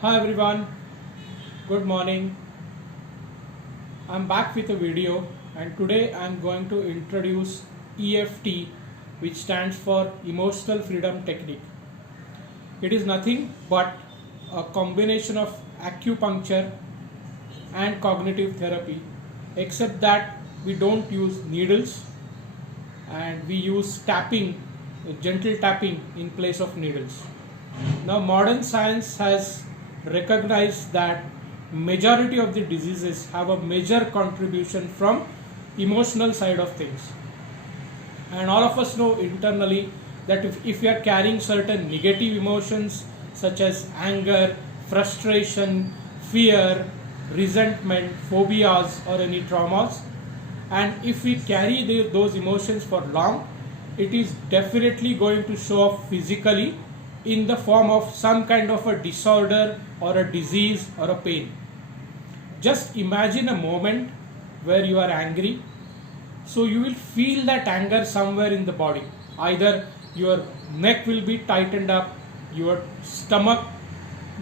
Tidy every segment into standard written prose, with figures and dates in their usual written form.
Hi everyone, good morning. I'm back with a video and today I'm going to introduce EFT, which stands for Emotional Freedom Technique. It is nothing but a combination of acupuncture and cognitive therapy, except that we don't use needles and we use tapping, gentle tapping in place of needles. Now modern science has recognized that majority of the diseases have a major contribution from emotional side of things, and all of us know internally that if we are carrying certain negative emotions such as anger, frustration, fear, resentment, phobias or any traumas, and if we carry those emotions for long, it is definitely going to show up physically in the form of some kind of a disorder or a disease or a pain. Just imagine a moment where you are angry. So you will feel that anger somewhere in the body. Either your neck will be tightened up, your stomach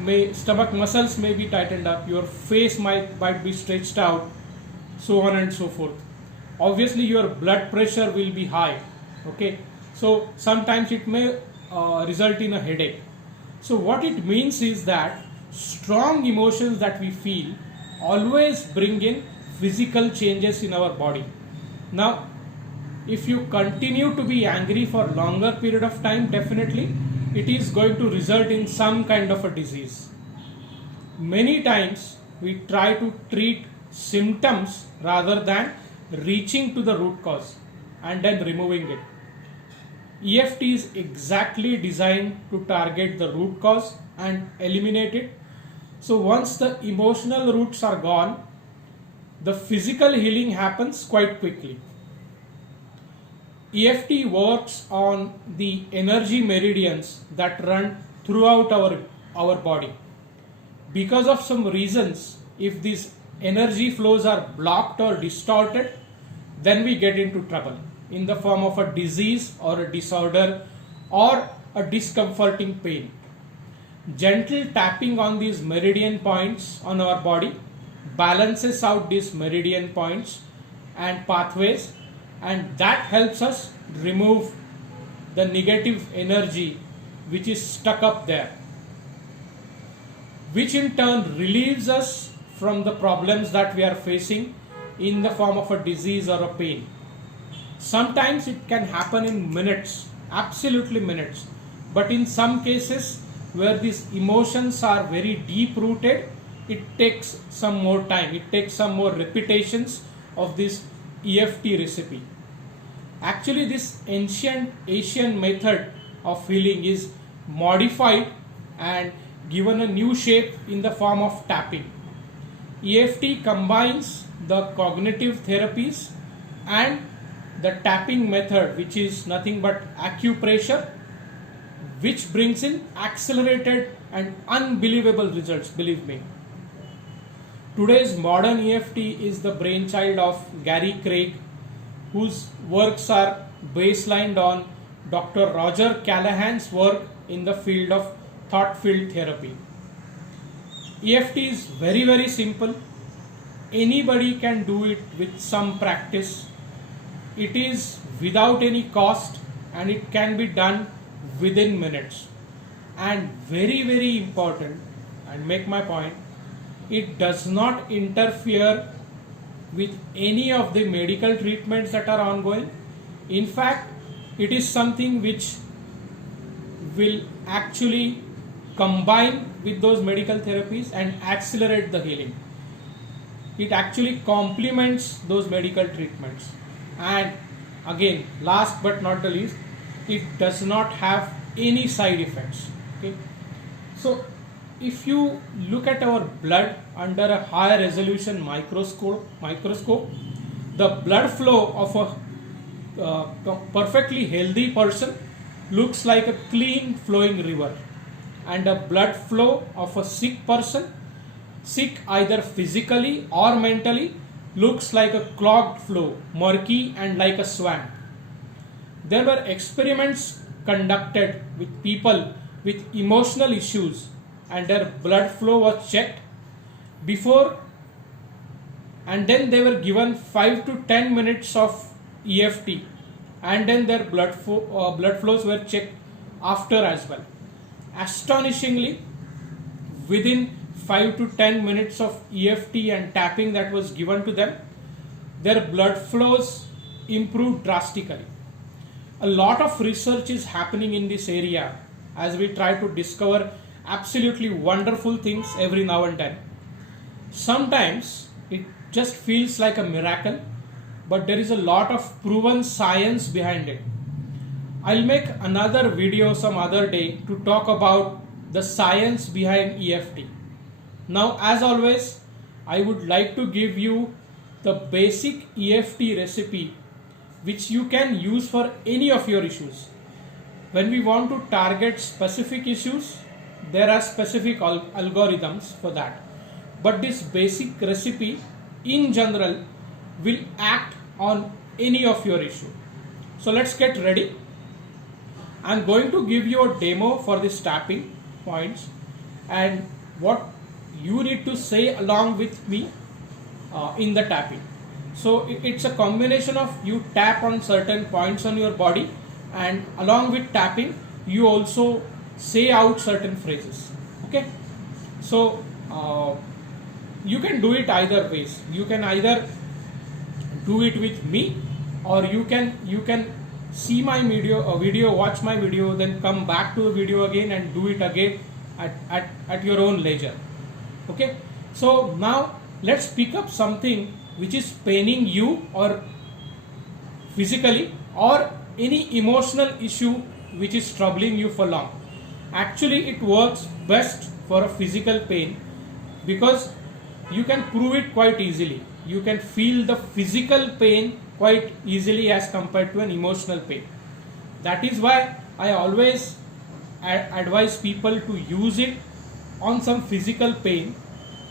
muscles may be tightened up, your face might be stretched out, so on and so forth. Obviously your blood pressure will be high. Okay, so sometimes it may result in a headache. So what it means is that strong emotions that we feel always bring in physical changes in our body. Now if you continue to be angry for longer period of time, definitely it is going to result in some kind of a disease. Many times we try to treat symptoms rather than reaching to the root cause and then removing it. EFT is exactly designed to target the root cause and eliminate it. So once the emotional roots are gone, the physical healing happens quite quickly. EFT works on the energy meridians that run throughout our body. Because of some reasons, if these energy flows are blocked or distorted, then we get into trouble in the form of a disease or a disorder or a discomforting pain. Gentle tapping on these meridian points on our body balances out these meridian points and pathways, and that helps us remove the negative energy which is stuck up there, which in turn relieves us from the problems that we are facing in the form of a disease or a pain. Sometimes it can happen in minutes, absolutely minutes, but in some cases where these emotions are very deep rooted, it takes some more time, it takes some more repetitions of this EFT recipe. Actually, this ancient Asian method of healing is modified and given a new shape in the form of tapping. EFT combines the cognitive therapies and the tapping method, which is nothing but acupressure, which brings in accelerated and unbelievable results, believe me. Today's modern EFT is the brainchild of Gary Craig, whose works are baselined on Dr. Roger Callahan's work in the field of thought field therapy. EFT is very simple. Anybody can do it with some practice. It is without any cost and it can be done within minutes. And very important, and make my point, it does not interfere with any of the medical treatments that are ongoing. In fact, it is something which will actually combine with those medical therapies and accelerate the healing. It actually complements those medical treatments. And again, last but not the least, it does not have any side effects. Okay, so if you look at our blood under a higher resolution microscope, the blood flow of a perfectly healthy person looks like a clean flowing river, and a blood flow of a sick person, sick either physically or mentally, looks like a clogged flow, murky and like a swamp. There were experiments conducted with people with emotional issues and their blood flow was checked before, and then they were given 5 to 10 minutes of EFT, and then their blood flows were checked after as well. Astonishingly, within 5 to 10 minutes of EFT and tapping that was given to them, their blood flows improved drastically. A lot of research is happening in this area as we try to discover absolutely wonderful things every now and then. Sometimes it just feels like a miracle, but there is a lot of proven science behind it. I'll make another video some other day to talk about the science behind EFT. Now, as always, I would like to give you the basic EFT recipe which you can use for any of your issues. When we want to target specific issues, there are specific algorithms for that. But this basic recipe in general will act on any of your issue. So let's get ready. I'm going to give you a demo for this tapping points and what you need to say along with me in the tapping. So it's a combination of you tap on certain points on your body, and along with tapping you also say out certain phrases. Okay, so you can do it either ways. You can either do it with me, or you can see my video, watch my video, then come back to the video again and do it again at your own leisure. Okay, so now let's pick up something which is paining you or physically, or any emotional issue which is troubling you for long. Actually, it works best for a physical pain because you can prove it quite easily. You can feel the physical pain quite easily as compared to an emotional pain. That is why I always advise people to use it on some physical pain,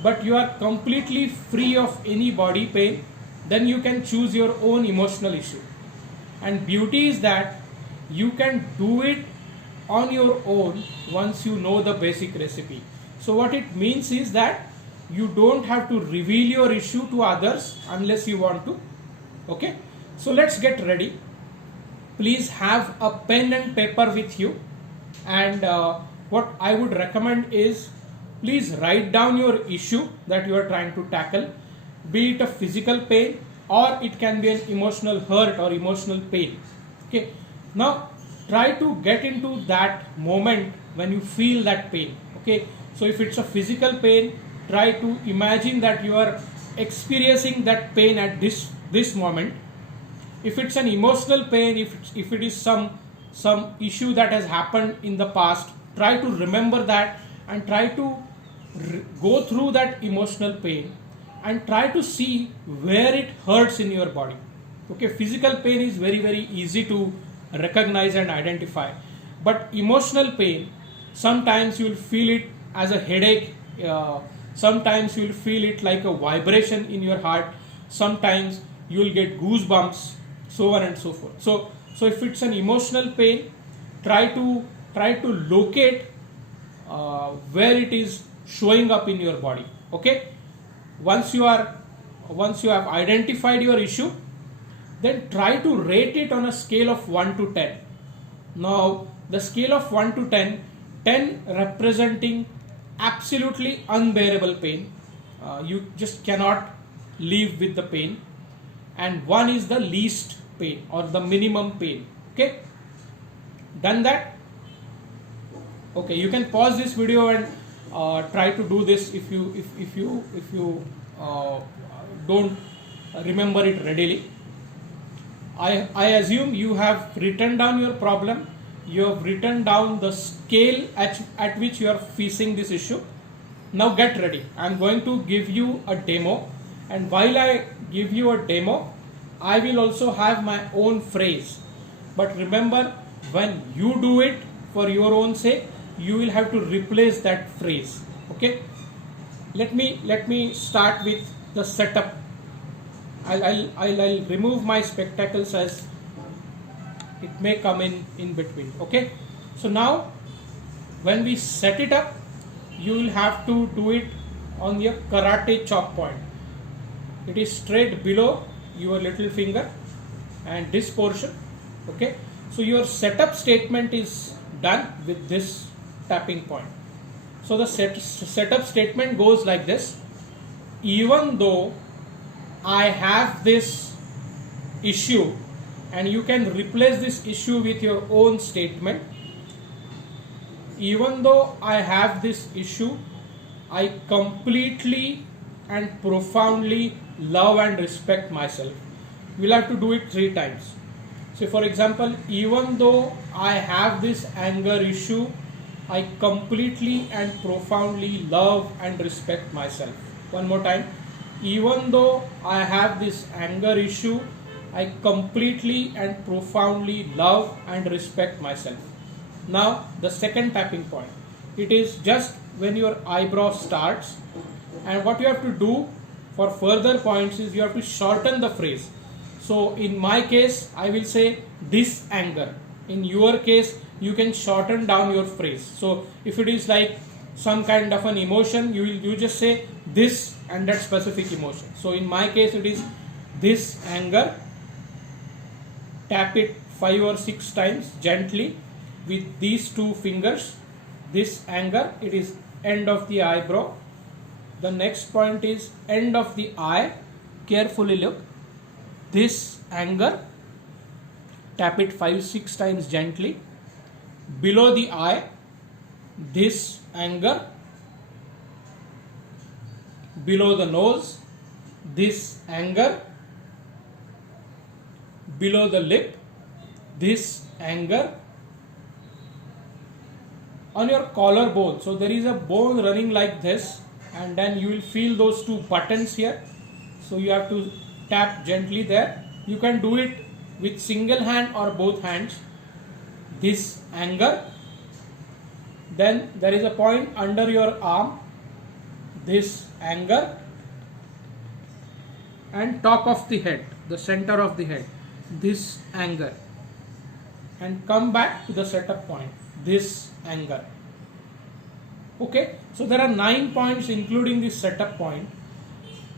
but you are completely free of any body pain, then you can choose your own emotional issue. And beauty is that you can do it on your own once you know the basic recipe. So what it means is that you don't have to reveal your issue to others unless you want to. Okay, so let's get ready. Please have a pen and paper with you, and what I would recommend is please write down your issue that you are trying to tackle, be it a physical pain or it can be an emotional hurt or emotional pain. Okay, now try to get into that moment when you feel that pain. Okay, so if it's a physical pain, try to imagine that you are experiencing that pain at this moment. If it's an emotional pain, if it is some issue that has happened in the past, try to remember that and try to go through that emotional pain and try to see where it hurts in your body. Okay, physical pain is very easy to recognize and identify, but emotional pain, sometimes you will feel it as a headache, sometimes you will feel it like a vibration in your heart, sometimes you will get goosebumps, so on and so forth. So if it's an emotional pain, try to locate where it is showing up in your body. Okay, once you have identified your issue, then try to rate it on a scale of 1 to 10. Now the scale of 1 to 10, 10 representing absolutely unbearable pain, you just cannot live with the pain, and 1 is the least pain or the minimum pain. Okay, done that? Okay, you can pause this video and try to do this if you don't remember it readily. I assume you have written down your problem, you have written down the scale at which you are facing this issue. Now get ready. I am going to give you a demo, and while I give you a demo, I will also have my own phrase. But remember, when you do it for your own sake, you will have to replace that phrase. Okay, let me start with the setup. I'll remove my spectacles as it may come in between. Okay, so now when we set it up, you will have to do it on your karate chop point. It is straight below your little finger and this portion. Okay, so your setup statement is done with this tapping point. So the setup statement goes like this: even though I have this issue, and you can replace this issue with your own statement. Even though I have this issue, I completely and profoundly love and respect myself. We'll have to do it 3 times. So for example, even though I have this anger issue, I completely and profoundly love and respect myself. One more time. Even though I have this anger issue, I completely and profoundly love and respect myself. Now the second tapping point. It is just when your eyebrow starts, and what you have to do for further points is you have to shorten the phrase. So in my case, I will say this anger. In your case, you can shorten down your phrase. So if it is like some kind of an emotion, you just say this and that specific emotion. So in my case, it is this anger. Tap it 5 or 6 times gently with these 2 fingers. This anger, it is end of the eyebrow. The next point is end of the eye. Carefully look. This anger, tap it 5-6 times gently. Below the eye, this anger. Below the nose, this anger. Below the lip, this anger. On your collarbone, so there is a bone running like this, and then you will feel those 2 buttons here. So you have to tap gently there. You can do it with single hand or both hands. This anger. Then there is a point under your arm. This anger. And top of the head, the center of the head. This anger. And come back to the setup point. This anger. Okay, so there are 9 points including this setup point.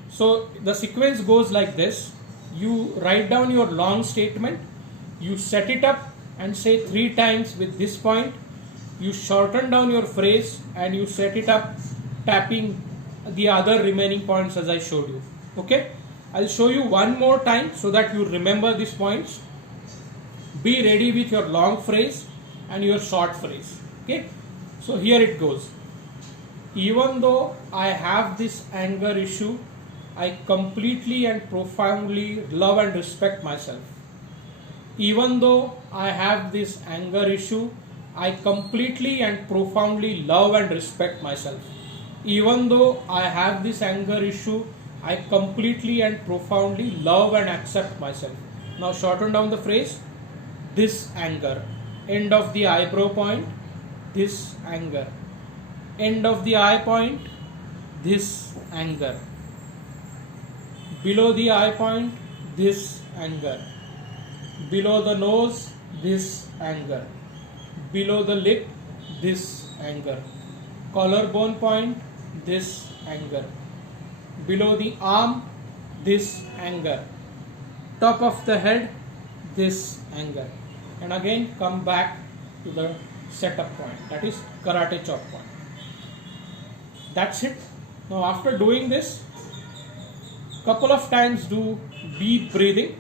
So the sequence goes like this. You write down your long statement, you set it up and say 3 times with this point. You shorten down your phrase and you set it up tapping the other remaining points as I showed you. Okay, I'll show you one more time so that you remember these points. Be ready with your long phrase and your short phrase. Okay, so here it goes. Even though I have this anger issue, I completely and profoundly love and respect myself. Even though I have this anger issue, I completely and profoundly love and respect myself. Even though I have this anger issue, I completely and profoundly love and accept myself. Now shorten down the phrase. This anger. End of the eyebrow point. This anger. End of the eye point. This anger. Below the eye point, this anger. Below the nose, this anger. Below the lip, this anger. Collarbone point, this anger. Below the arm, this anger. Top of the head, this anger. And again come back to the setup point, that is karate chop point. That's it. Now after doing this, couple of times do deep breathing.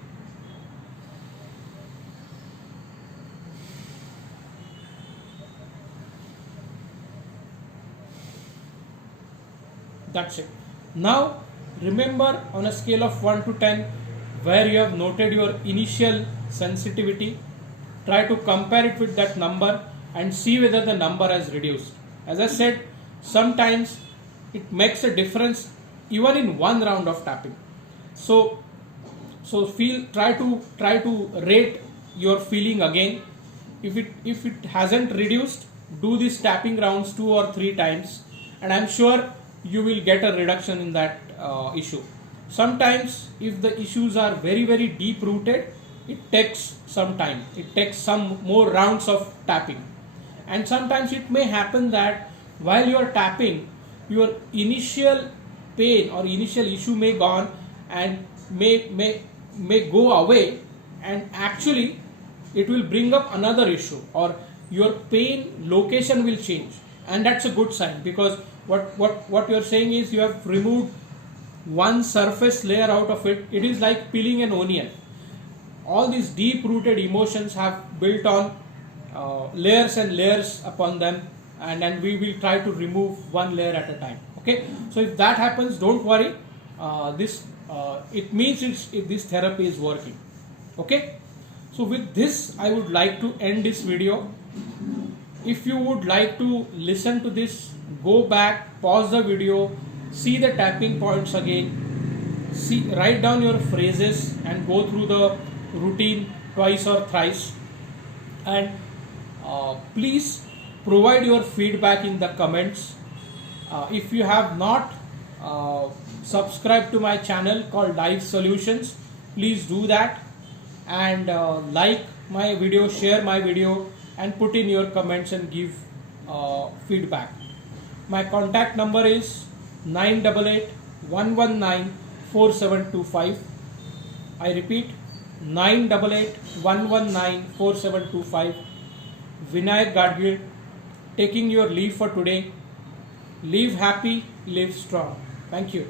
That's it. Now remember, on a scale of 1 to 10, where you have noted your initial sensitivity, try to compare it with that number and see whether the number has reduced. As I said, sometimes it makes a difference even in one round of tapping. So try to rate your feeling again. If it hasn't reduced, do these tapping rounds 2 or 3 times, and I'm sure you will get a reduction in that issue. Sometimes if the issues are very, very deep rooted, it takes some time. It takes some more rounds of tapping. And sometimes it may happen that while you are tapping, your initial pain or initial issue may gone and may go away, and actually it will bring up another issue, or your pain location will change, and that's a good sign, because what you're saying is you have removed one surface layer out of it. It is like peeling an onion. All these deep rooted emotions have built on layers and layers upon them, and we will try to remove one layer at a time. Okay, so if that happens, don't worry. This it means this therapy is working. Okay, so with this I would like to end this video. If you would like to listen to this, go back, pause the video, see the tapping points again, write down your phrases and go through the routine twice or thrice, and please provide your feedback in the comments. If you have not subscribed to my channel called Life Solutions, please do that, and like my video, share my video, and put in your comments and give feedback. My contact number is 988-119-4725. I repeat, 988-119-4725. Vinayak Gadgil taking your leave for today. Live happy, live strong. Thank you.